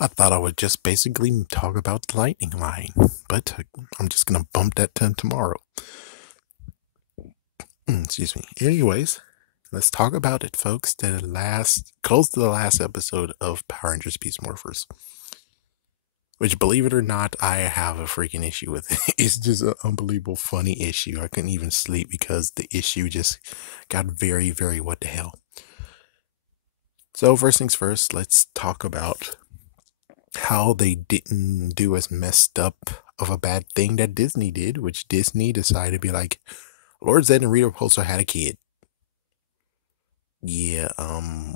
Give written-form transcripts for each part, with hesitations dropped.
I thought I would just basically talk about the lightning line, but I'm just gonna bump that to tomorrow. Excuse me. Anyways, let's talk about it, folks. Close to the last episode of Power Rangers Beast Morphers, which, believe it or not, I have a freaking issue with. It's just an unbelievable funny issue. I couldn't even sleep because the issue just got very, very what the hell. So first things first, let's talk about how they didn't do as messed up of a bad thing that Disney did, which Disney decided to be like, Lord Zed and Rita Repulsor had a kid. Yeah,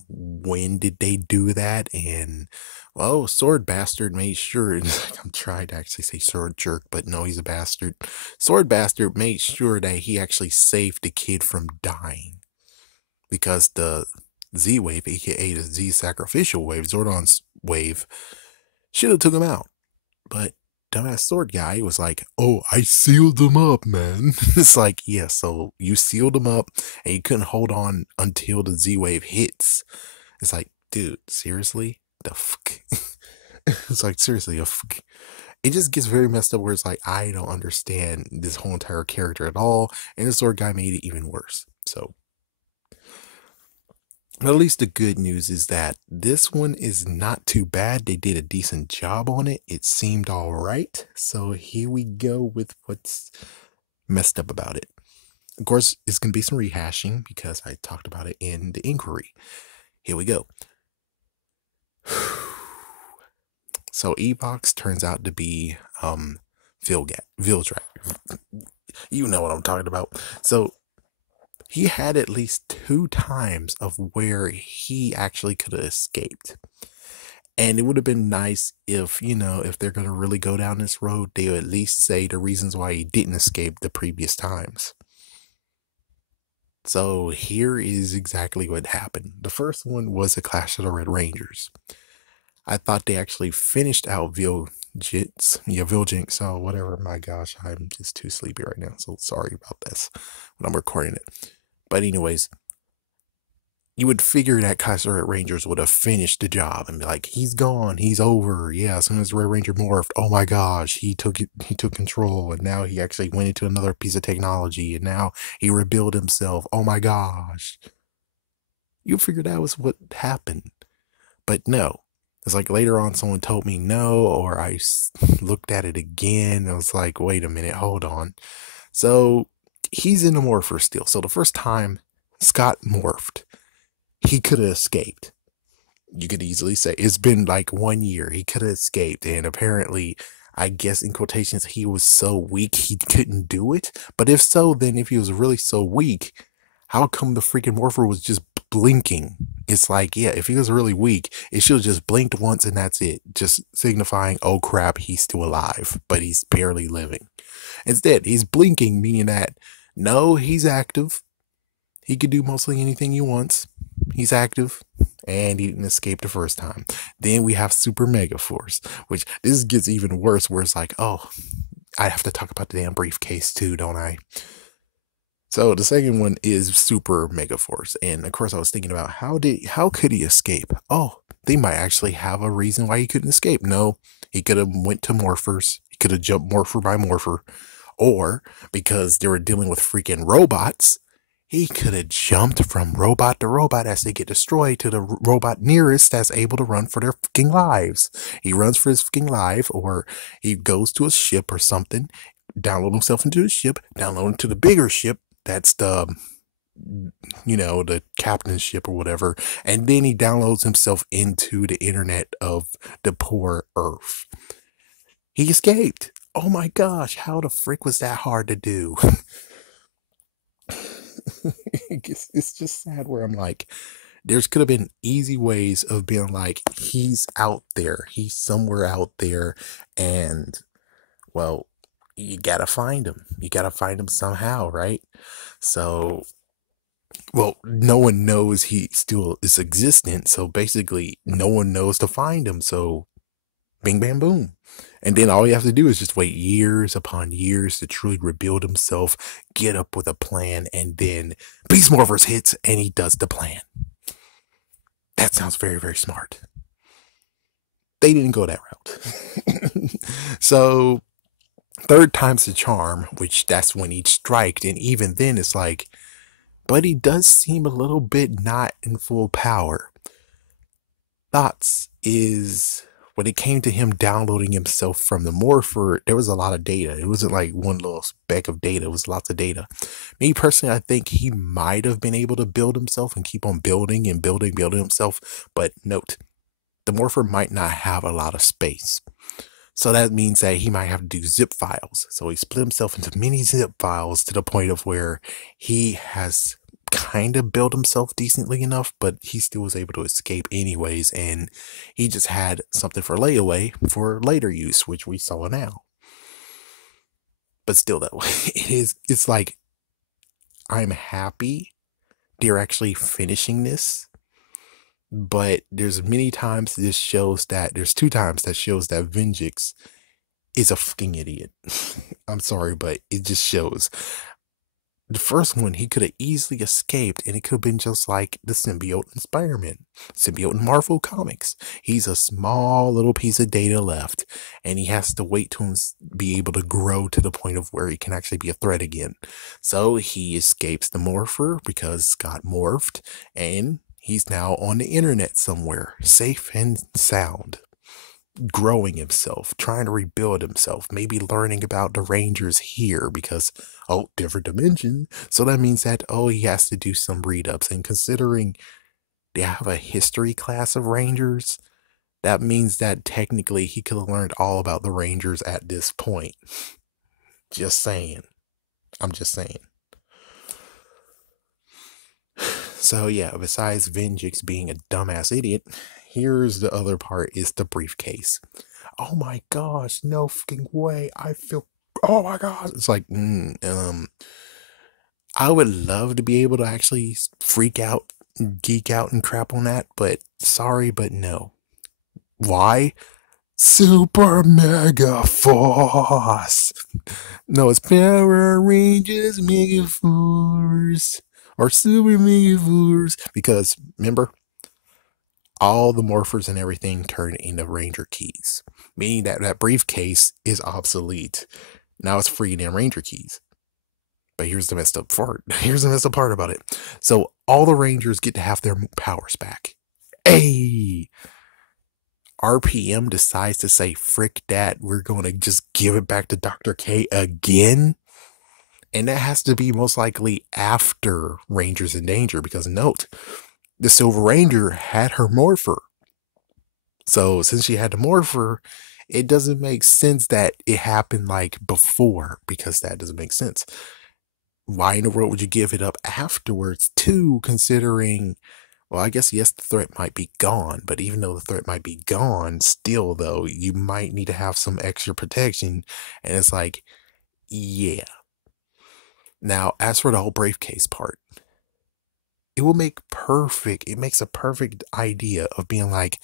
when did they do that? And, well, Sword Bastard made sure, I'm trying to actually say Sword Jerk, but no, he's a bastard. Sword Bastard made sure that he actually saved the kid from dying. Because the Z-Wave, aka the Z Sacrificial Wave, Zordon's wave, should have took him out. But dumbass sword guy was like, oh, I sealed him up, man. It's like, yeah, so you sealed him up and you couldn't hold on until the Z-Wave hits. It's like, dude, seriously? The fuck? It's like, seriously, the fuck? It just gets very messed up where it's like, I don't understand this whole entire character at all. And the sword guy made it even worse. So, but at least the good news is that this one is not too bad. They did a decent job on it. It seemed all right. So here we go with what's messed up about it. Of course, it's going to be some rehashing because I talked about it in the inquiry. Here we go. So Ebox turns out to be Vildrag. You know what I'm talking about. So he had at least 2 times of where he actually could have escaped. And it would have been nice if, if they're going to really go down this road, they would at least say the reasons why he didn't escape the previous times. So here is exactly what happened. The first one was a Clash of the Red Rangers. I thought they actually finished out Venjix, or whatever. My gosh, I'm just too sleepy right now, so sorry about this when I'm recording it. But anyways, you would figure that Clash of the Red Rangers would have finished the job and be like, he's gone, he's over. Yeah, as soon as the Red Ranger morphed, oh my gosh, he took control, and now he actually went into another piece of technology, and now he rebuilt himself. Oh my gosh. You figured that was what happened. But no. It's like later on someone told me no, or I looked at it again. I was like, wait a minute, hold on. So he's in the Morpher still. So the first time Scott morphed, he could have escaped. You could easily say it's been like 1 year. He could have escaped. And apparently, I guess in quotations, he was so weak he couldn't do it. But if so, then if he was really so weak, how come the freaking Morpher was just blinking? It's like, yeah, if he was really weak, it should have just blinked once and that's it. Just signifying, oh crap, he's still alive, but he's barely living. Instead, he's blinking, meaning that, no, he's active. He could do mostly anything he wants. He's active. And he didn't escape the first time. Then we have Super Megaforce, which this gets even worse, where it's like, oh, I have to talk about the damn briefcase too, don't I? So the second one is Super Megaforce. And of course I was thinking about how could he escape? Oh, they might actually have a reason why he couldn't escape. No, he could have went to Morphers. He could have jumped Morpher by Morpher. Or because they were dealing with freaking robots, he could have jumped from robot to robot as they get destroyed to the robot nearest that's able to run for their fucking lives. He runs for his fucking life, or he goes to a ship or something, download himself into the ship, download into the bigger ship, that's the captain's ship or whatever, and then he downloads himself into the internet of the poor Earth. He escaped. Oh my gosh, how the frick was that hard to do? It's just sad where I'm like, there's could have been easy ways of being like, he's out there, he's somewhere out there, and well, you gotta find him. You gotta find him somehow, right? So, well, no one knows he still is existent, so basically no one knows to find him, so bing bam boom. And then all you have to do is just wait years upon years to truly rebuild himself, get up with a plan, and then Beast Morphers hits and he does the plan. That sounds very, very smart. they didn't go that route. So third time's the charm, which that's when he striked, and even then it's like, but he does seem a little bit not in full power. Thoughts is when it came to him downloading himself from the Morpher, there was a lot of data. It wasn't like one little speck of data, it was lots of data. Me personally, I think he might have been able to build himself and keep on building and building himself, but note, the Morpher might not have a lot of space. So that means that he might have to do zip files. So he split himself into many zip files to the point of where he has kind of built himself decently enough, but he still was able to escape anyways. And he just had something for layaway for later use, which we saw now. But still, though, it's like, I'm happy they're actually finishing this. But there's many times this shows that, there's 2 times that shows that Venjix is a fucking idiot. I'm sorry, but it just shows. The first one, he could have easily escaped, and it could have been just like the symbiote in SpiderMan, symbiote in Marvel Comics. He's a small little piece of data left, and he has to wait to be able to grow to the point of where he can actually be a threat again. So he escapes the Morpher because got morphed, and he's now on the internet somewhere, safe and sound, growing himself, trying to rebuild himself, maybe learning about the Rangers here because, oh, different dimension. So that means that, oh, he has to do some read-ups. And considering they have a history class of Rangers, that means that technically he could have learned all about the Rangers at this point. Just saying. I'm just saying. So yeah, besides Venjix being a dumbass idiot, here's the other part, is the briefcase. Oh my gosh, no fucking way. I feel, oh my gosh. It's like, I would love to be able to actually freak out, geek out and crap on that, but sorry, but no. Why? Super Megaforce. No, it's Power Rangers Megaforce. Or Super Megaforce. Because, remember, all the Morphers and everything turn into Ranger keys. Meaning that that briefcase is obsolete. Now it's freaking in Ranger keys. But here's the messed up part. Here's the messed up part about it. So all the Rangers get to have their powers back. Hey! RPM decides to say, frick that, we're going to just give it back to Dr. K again. And that has to be most likely after Rangers in Danger, because note, the Silver Ranger had her Morpher. So since she had the Morpher, it doesn't make sense that it happened like before, because that doesn't make sense. Why in the world would you give it up afterwards too, considering, well, I guess, yes, the threat might be gone, but even though the threat might be gone, still, though, you might need to have some extra protection, and it's like, yeah. Now, as for the whole briefcase part, it will make it makes a perfect idea of being like,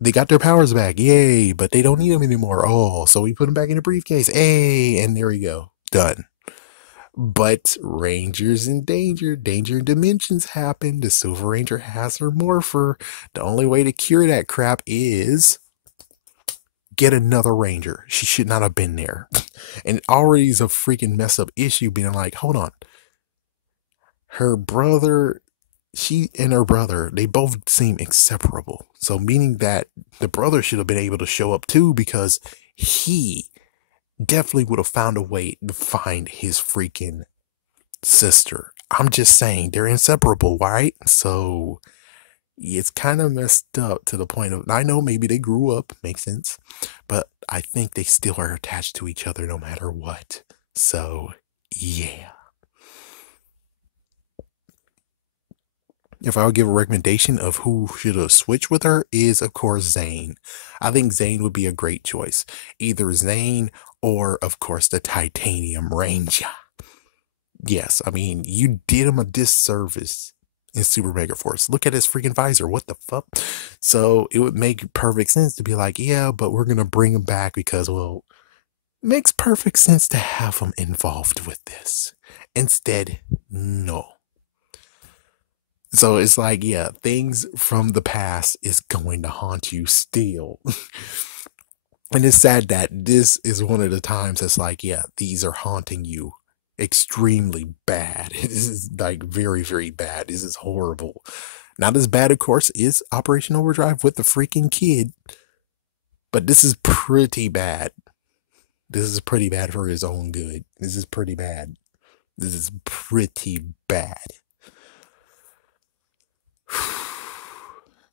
they got their powers back, yay, but they don't need them anymore, oh, so we put them back in the briefcase, hey, and there we go, done. But Rangers in Danger, Danger Dimensions happen. The Silver Ranger has her Morpher. The only way to cure that crap is get another Ranger. She should not have been there. And it already is a freaking mess up issue being like, hold on. Her brother, she and her brother, they both seem inseparable. So meaning that the brother should have been able to show up too, because he definitely would have found a way to find his freaking sister. I'm just saying, they're inseparable, right? So it's kind of messed up to the point of, I know maybe they grew up, makes sense, but I think they still are attached to each other no matter what. So yeah. If I would give a recommendation of who should have switched with her, is of course Zane. I think Zane would be a great choice. Either Zane or of course the Titanium Ranger. Yes, I mean, you did him a disservice in Super Megaforce. Look at his freaking visor. What the fuck? So it would make perfect sense to be like, yeah, but we're going to bring him back because, well, it makes perfect sense to have him involved with this. Instead, no. So it's like, yeah, things from the past is going to haunt you still. And it's sad that this is one of the times that's like, yeah, these are haunting you extremely bad. This is like very, very bad. This is horrible. Not as bad, of course, is Operation Overdrive with the freaking kid, but this is pretty bad. This is pretty bad for his own good. This is pretty bad. This is pretty bad.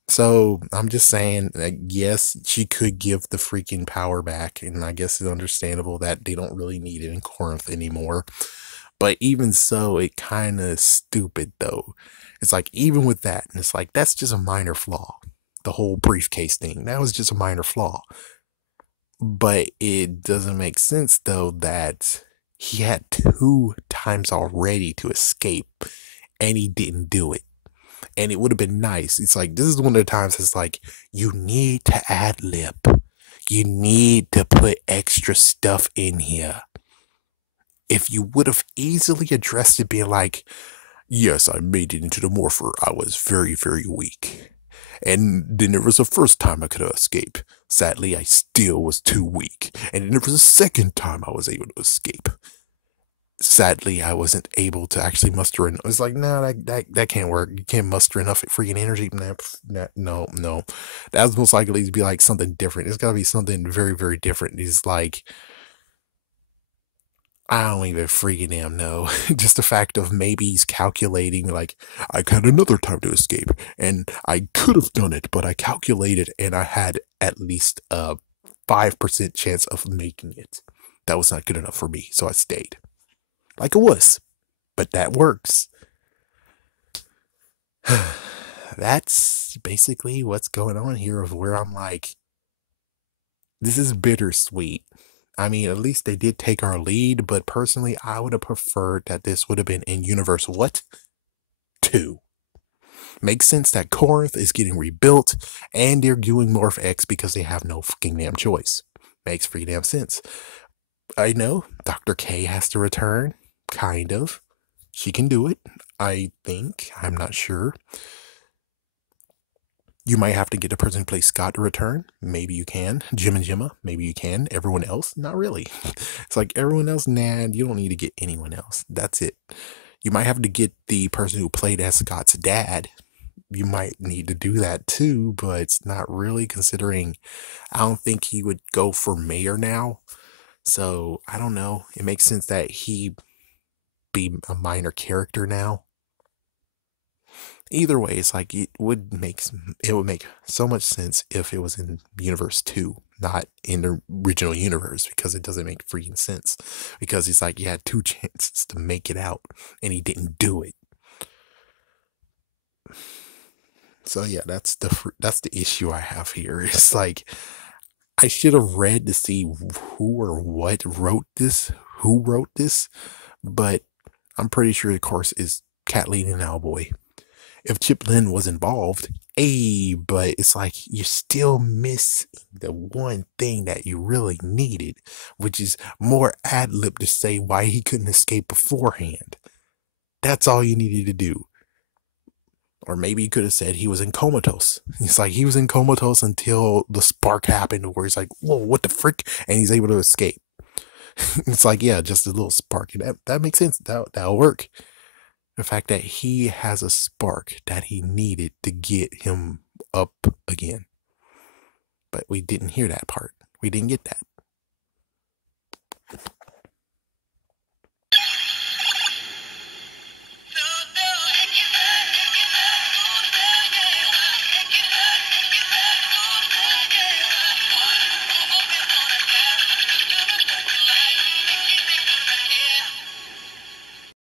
So I'm just saying that yes, she could give the freaking power back, and I guess it's understandable that they don't really need it in Corinth anymore. But even so, it kind of stupid though. It's like even with that, and it's like that's just a minor flaw. The whole briefcase thing, that was just a minor flaw. But it doesn't make sense though that he had 2 times already to escape, and he didn't do it. And it would have been nice. It's like, this is one of the times it's like, you need to ad lib. You need to put extra stuff in here. If you would have easily addressed it, being like, yes, I made it into the Morpher. I was very, very weak. And then there was a first time I could escape. Sadly, I still was too weak. And then there was a second time I was able to escape. Sadly, I wasn't able to actually muster enough. It's like, no, that can't work. You can't muster enough freaking energy. No. That was most likely to be like something different. It's got to be something very, very different. It's like, I don't even freaking damn know. Just the fact of maybe he's calculating, like, I had another time to escape, and I could have done it, but I calculated, and I had at least a 5% chance of making it. That was not good enough for me, so I stayed. Like it was. But that works. That's basically what's going on here, of where I'm like, this is bittersweet. I mean, at least they did take our lead, but personally, I would have preferred that this would have been in Universe what? 2. Makes sense that Corinth is getting rebuilt, and they're doing Morph X because they have no fucking damn choice. Makes freaking damn sense. I know Dr. K has to return. Kind of. She can do it, I think. I'm not sure. You might have to get the person who plays Scott to return. Maybe you can. Jim and Gemma, maybe you can. Everyone else, not really. It's like everyone else, nah, you don't need to get anyone else. That's it. You might have to get the person who played as Scott's dad. You might need to do that too, but it's not really, considering I don't think he would go for mayor now. So I don't know. It makes sense that he be a minor character now. Either way, it's like it would make so much sense if it was in Universe 2, not in the original universe, because it doesn't make freaking sense. Because he's like, he had 2 chances to make it out, and he didn't do it. So yeah, that's the issue I have here. It's like, I should have read to see who or what wrote this, but I'm pretty sure, of course, is Kathleen and Owlboy. If Chip Lynn was involved, but it's like you still miss the one thing that you really needed, which is more ad lib to say why he couldn't escape beforehand. That's all you needed to do. Or maybe you could have said he was in comatose. It's like he was in comatose until the spark happened, where he's like, whoa, what the frick? And he's able to escape. It's like, yeah, just a little spark. That makes sense. That'll work. The fact that he has a spark that he needed to get him up again. But we didn't hear that part. We didn't get